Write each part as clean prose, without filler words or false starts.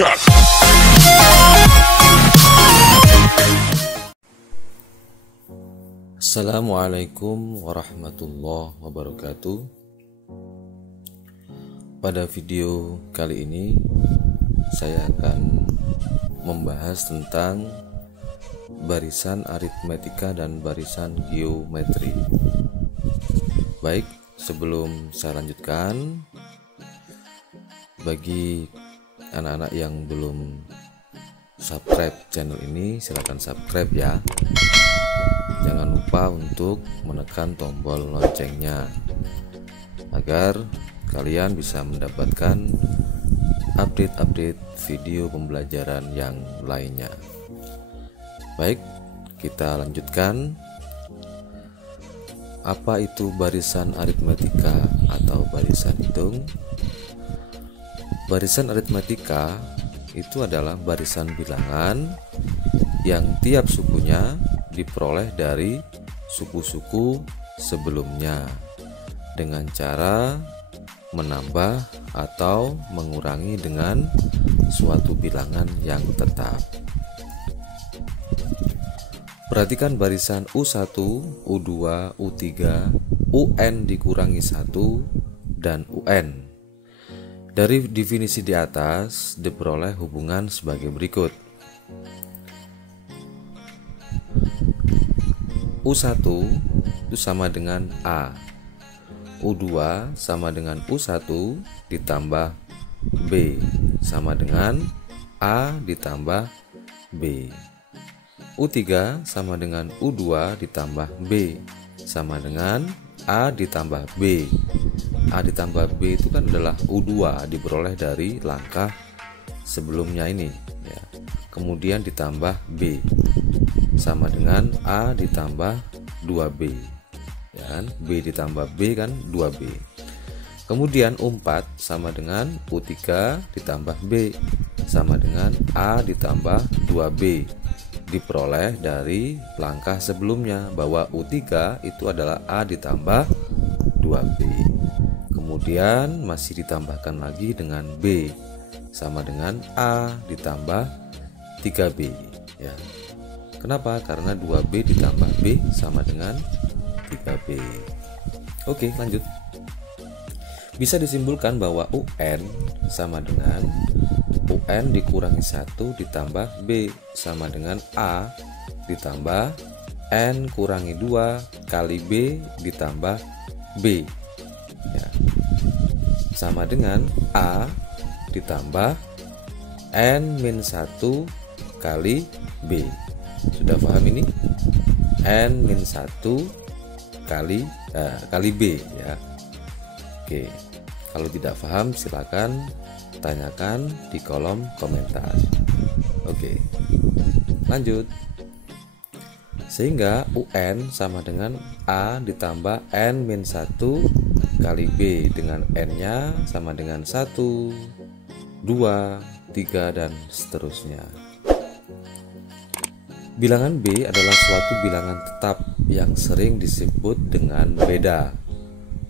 cut. Assalamualaikum warahmatullahi wabarakatuh. Pada video kali ini saya akan membahas tentang barisan aritmetika dan barisan geometri. Baik, sebelum saya lanjutkan, bagi anak-anak yang belum subscribe channel ini, silahkan subscribe ya. Jangan lupa untuk menekan tombol loncengnya agar kalian bisa mendapatkan update-update video pembelajaran yang lainnya. Baik, kita lanjutkan. Apa itu barisan aritmetika atau barisan hitung? Barisan aritmetika itu adalah barisan bilangan yang tiap sukunya diperoleh dari suku-suku sebelumnya dengan cara menambah atau mengurangi dengan suatu bilangan yang tetap. Perhatikan barisan U1, U2, U3, UN dikurangi 1, dan UN. Dari definisi di atas diperoleh hubungan sebagai berikut. U1 itu sama dengan A, U2 sama dengan U1 ditambah B sama dengan A ditambah B, U3 sama dengan U2 ditambah B sama dengan A ditambah B. A ditambah B itu kan adalah U2 diperoleh dari langkah sebelumnya ini ya. Kemudian ditambah B sama dengan A ditambah 2B ya kan? B ditambah B kan 2B. Kemudian U4 sama dengan U3 ditambah B sama dengan A ditambah 2B, diperoleh dari langkah sebelumnya bahwa U3 itu adalah A ditambah 2B. Kemudian masih ditambahkan lagi dengan B sama dengan A ditambah 3B ya. Kenapa? Karena 2B ditambah B sama dengan 3B. Oke, lanjut. Bisa disimpulkan bahwa UN sama dengan UN dikurangi 1 ditambah B sama dengan A ditambah N kurangi 2 kali B ditambah B ya. Sama dengan A ditambah N-1 kali B. Sudah paham ini? N-1 kali B ya. Oke, kalau tidak paham silakan tanyakan di kolom komentar. Oke, lanjut. Sehingga UN sama dengan A ditambah N-1 kali B dengan N-nya sama dengan 1, 2, 3 dan seterusnya. Bilangan B adalah suatu bilangan tetap yang sering disebut dengan beda.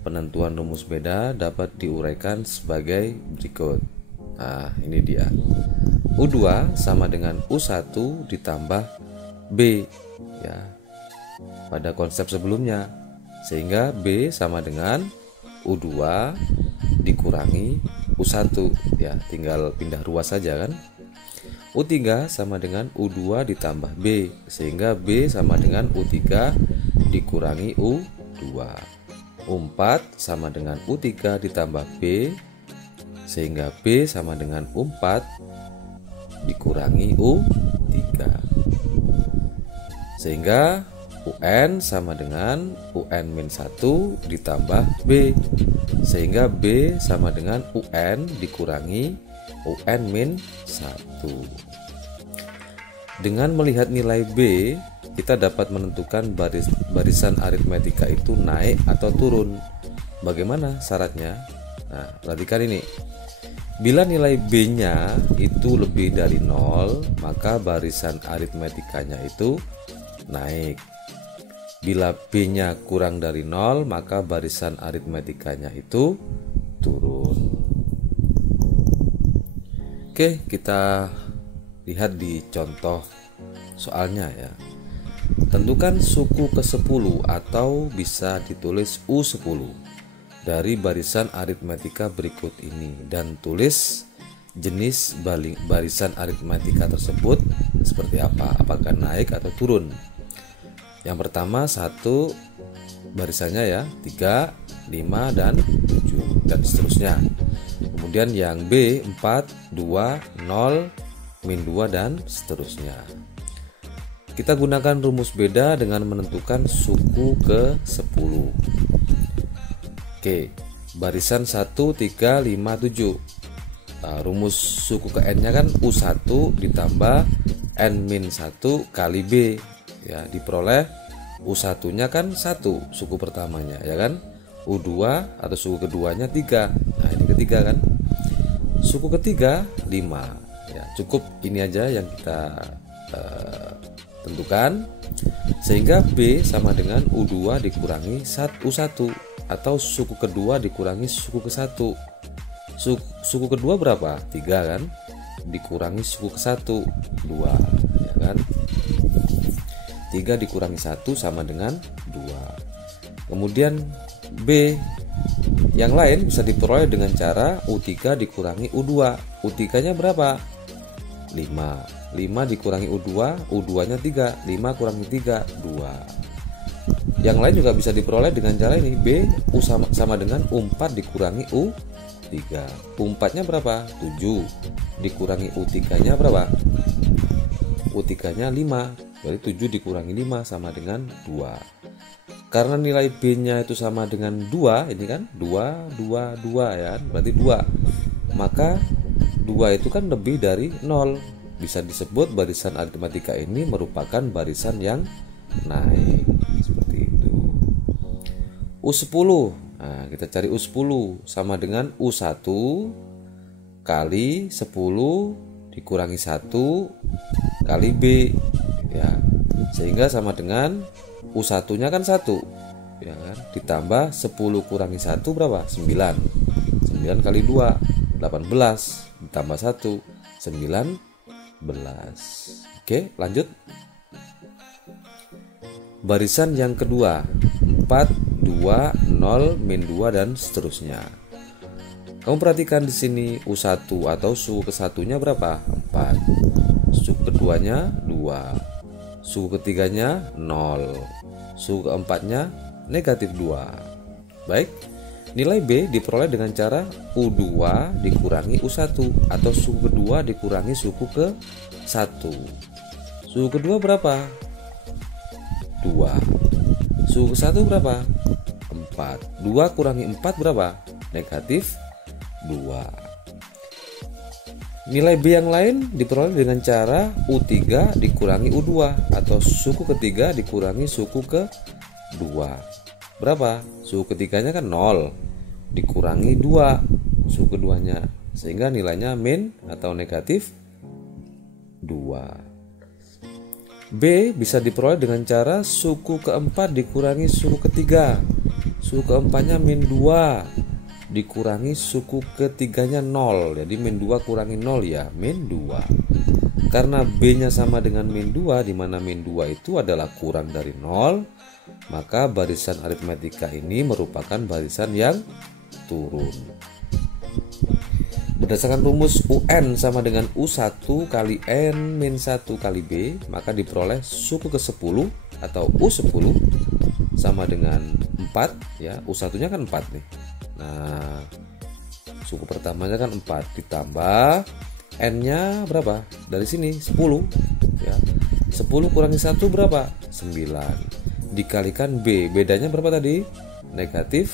Penentuan rumus beda dapat diuraikan sebagai berikut. Nah, ini dia. U2 sama dengan U1 ditambah B ya. Pada konsep sebelumnya. Sehingga B sama dengan U2 dikurangi U1 ya, tinggal pindah ruas saja kan. U3 sama dengan U2 ditambah B, sehingga B sama dengan U3 dikurangi U2. U4 sama dengan U3 ditambah B, sehingga B sama dengan U4 dikurangi U3. Sehingga UN sama dengan UN-1 ditambah B, sehingga B sama dengan UN dikurangi UN-1. Dengan melihat nilai B, kita dapat menentukan barisan aritmetika itu naik atau turun. Bagaimana syaratnya? Nah, perhatikan ini. Bila nilai B-nya itu lebih dari 0, maka barisan aritmetikanya itu naik. Bila B-nya kurang dari 0, maka barisan aritmetikanya itu turun. Oke, kita lihat di contoh soalnya ya. Tentukan suku ke-10 atau bisa ditulis U10 dari barisan aritmetika berikut ini dan tulis jenis barisan aritmetika tersebut seperti apa, apakah naik atau turun. Yang pertama 1 barisannya ya 3, 5 dan 7 dan seterusnya. Kemudian yang B 4, 2, 0, min 2 dan seterusnya. Kita gunakan rumus beda dengan menentukan suku ke-10. Oke, barisan 1, 3, 5, 7. Rumus suku ke n nya kan U1 ditambah n-1 kali B ya, diperoleh U1 nya kan 1 suku pertamanya ya kan, U2 atau suku keduanya 3. Nah ini ketiga kan, suku ketiga 5 ya, cukup ini aja yang kita tentukan, sehingga B sama dengan U2 dikurangi U1 atau suku kedua dikurangi suku ke-1. Suku kedua berapa? 3 kan, dikurangi suku ke-1 2 ya kan, 3 dikurangi 1 sama dengan 2. Kemudian B yang lain bisa diperoleh dengan cara U3 dikurangi U2. U3 nya berapa? 5 dikurangi U2, U2 nya 3, 5 kurangi 3 2. Yang lain juga bisa diperoleh dengan cara ini, B U sama dengan U4 dikurangi U3. U4 nya berapa? 7 dikurangi U3 nya berapa? U3 nya 5, berarti 7 dikurangi 5 sama dengan 2. Karena nilai B nya itu sama dengan 2, ini kan 2, 2, 2 ya, berarti 2. Maka 2 itu kan lebih dari 0. Bisa disebut barisan aritmetika ini merupakan barisan yang naik. Seperti itu. U10. Nah, kita cari U10 sama dengan U1 kali 10 dikurangi 1 kali B ya. Sehingga sama dengan U1 nya kan 1 ya kan, ditambah 10 kurangi 1 berapa? 9. 9 kali 2 18 ditambah 1 19. Oke, lanjut. Barisan yang kedua 4 2, 0, min 2 dan seterusnya. Kamu perhatikan di sini U1 atau suku ke-1-nya berapa? 4. Suku keduanya 2. Suku ketiganya 0. Suku keempatnya negatif 2. Baik. Nilai B diperoleh dengan cara U2 dikurangi U1 atau suku kedua dikurangi suku ke-1. Suku kedua berapa? 2. Suku ke-1 berapa? 4. 2 kurangi 4 berapa? Negatif 2. Nilai B yang lain diperoleh dengan cara U3 dikurangi U2 atau suku ketiga dikurangi suku ke-2. Berapa? Suku ketiganya kan 0 dikurangi 2 suku keduanya, sehingga nilainya min atau negatif 2. B bisa diperoleh dengan cara suku keempat dikurangi suku ketiga. Suku keempatnya min 2 dikurangi suku ketiganya 0. Jadi min 2 kurangi 0 ya, min 2. Karena B nya sama dengan min 2, di mana min 2 itu adalah kurang dari 0, maka barisan aritmetika ini merupakan barisan yang turun. Berdasarkan rumus UN sama dengan U1 kali N min 1 kali B, maka diperoleh suku ke-10 atau U10 sama dengan 4 ya. U1 nya kan 4 nih. Nah, suku pertamanya kan 4 ditambah N nya berapa? Dari sini 10 ya. 10 kurangi 1 berapa? 9. Dikalikan B, bedanya berapa tadi? Negatif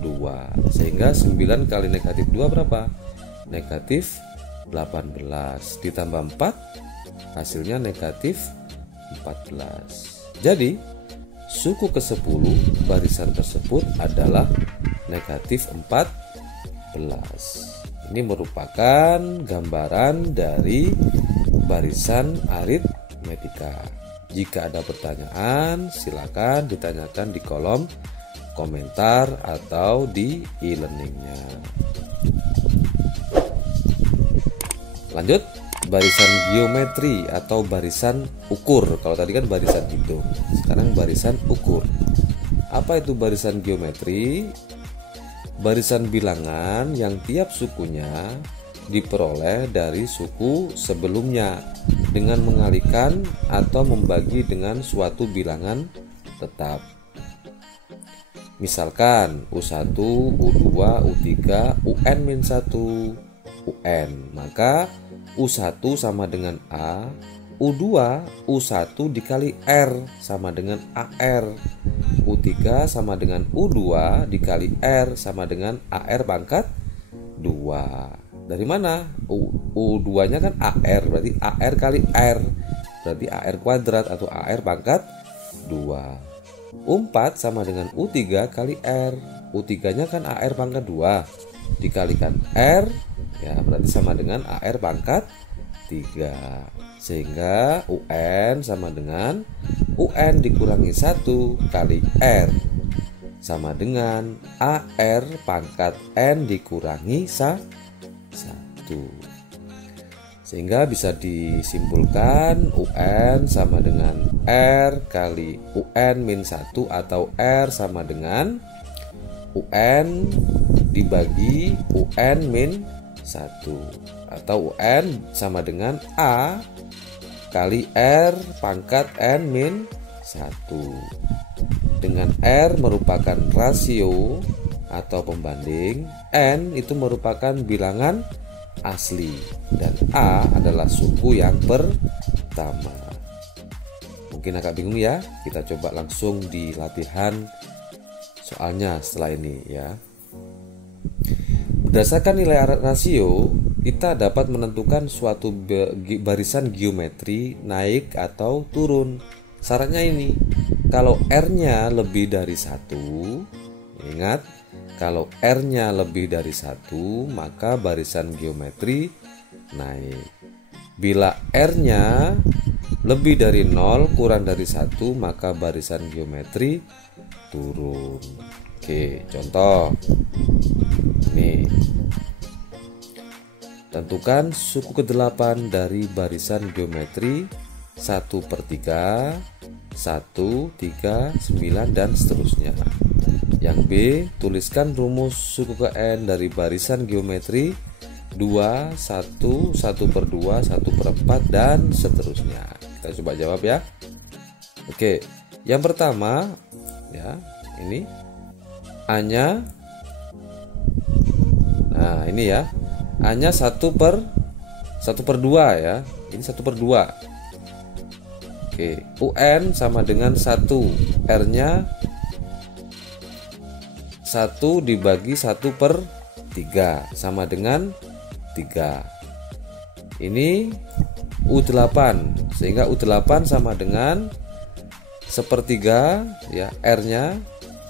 2. Sehingga 9 kali negatif 2 berapa? Negatif 18 ditambah 4 hasilnya negatif 14. Jadi suku ke-10 barisan tersebut adalah negatif 14. Ini merupakan gambaran dari barisan aritmetika. Jika ada pertanyaan silakan ditanyakan di kolom komentar atau di e-learningnya. Lanjut, barisan geometri atau barisan ukur. Kalau tadi kan barisan hitung, sekarang barisan ukur. Apa itu barisan geometri? Barisan bilangan yang tiap sukunya diperoleh dari suku sebelumnya dengan mengalihkan atau membagi dengan suatu bilangan tetap. Misalkan U1, U2, U3, UN-1, UN. Maka U1 sama dengan A, U2, U1 dikali R sama dengan AR. U3 sama dengan U2 dikali R sama dengan AR pangkat 2. Dari mana? U2 nya kan AR, berarti AR kali R, berarti AR kuadrat atau AR pangkat 2. U4 sama dengan U3 kali R. U3 nya kan AR pangkat 2 dikalikan R, ya berarti sama dengan AR pangkat 3. Sehingga UN sama dengan UN dikurangi 1 kali R sama dengan AR pangkat N dikurangi 1. Sehingga bisa disimpulkan UN sama dengan R kali UN-1 atau R sama dengan UN dibagi UN-1 atau UN sama dengan A kali R pangkat N-1. Dengan R merupakan rasio atau pembanding, N itu merupakan bilangan asli, dan A adalah suku yang pertama. Mungkin agak bingung ya, kita coba langsung di latihan soalnya setelah ini ya. Berdasarkan nilai rasio, kita dapat menentukan suatu barisan geometri naik atau turun. Syaratnya ini, kalau R-nya lebih dari 1, ingat, kalau R-nya lebih dari 1, maka barisan geometri naik. Bila R-nya lebih dari 0 kurang dari 1, maka barisan geometri turun. Oke, contoh. Nih. Tentukan suku ke-8 dari barisan geometri 1/3, 1, 3, 9, dan seterusnya. Yang B, tuliskan rumus suku ke N dari barisan geometri 2, 1, 1/2, 1/4, dan seterusnya. Kita coba jawab ya. Oke, yang pertama ya, ini A-nya, nah ini ya, A-nya 1/2 ya, ini 1/2. Oke, UN sama dengan 1, R-nya 1 dibagi 1/3 sama dengan 3. Ini U8, sehingga U8 sama dengan 1/3 ya, R-nya,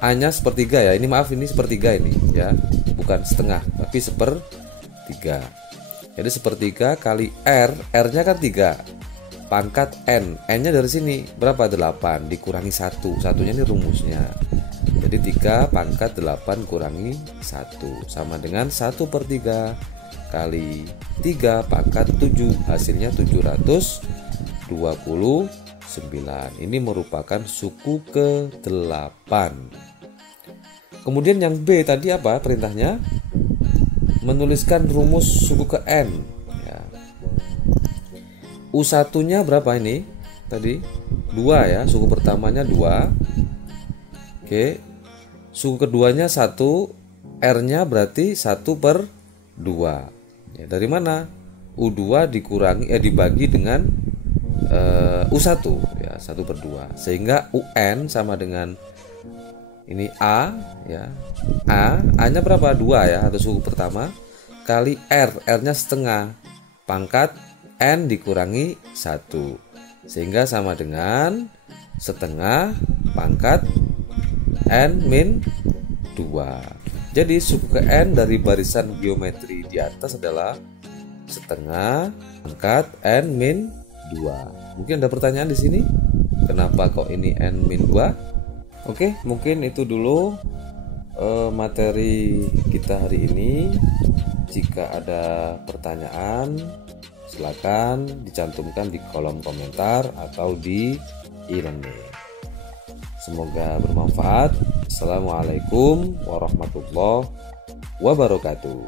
A-nya 1/3 ya. Ini maaf, ini 1/3 ini ya, bukan setengah tapi 1/3. Jadi 1/3 kali R, R-nya kan 3 pangkat N, N-nya dari sini berapa? 8 dikurangi 1, satunya ini rumusnya. Jadi 3 pangkat 8 kurangi 1 sama dengan 1/3 kali 3 pangkat 7, hasilnya 729. Ini merupakan suku ke-8. Kemudian yang B tadi apa perintahnya? Menuliskan rumus suku ke N ya. U1-nya berapa ini? Tadi 2 ya, suku pertamanya 2. Oke. Suku keduanya 1, R-nya berarti 1/2. Ya, dari mana? U2 dibagi dengan U1 ya, 1/2. Sehingga UN sama dengan ini A ya. A-nya berapa? 2 ya, atau suku pertama kali R, R-nya setengah pangkat N dikurangi 1. Sehingga sama dengan setengah pangkat N-2. Jadi suku ke N dari barisan geometri di atas adalah setengah pangkat N-2. Mungkin ada pertanyaan di sini? Kenapa kok ini N-2? Oke, mungkin itu dulu materi kita hari ini. Jika ada pertanyaan silakan dicantumkan di kolom komentar atau di e-learning. Semoga bermanfaat. Assalamualaikum warahmatullahi wabarakatuh.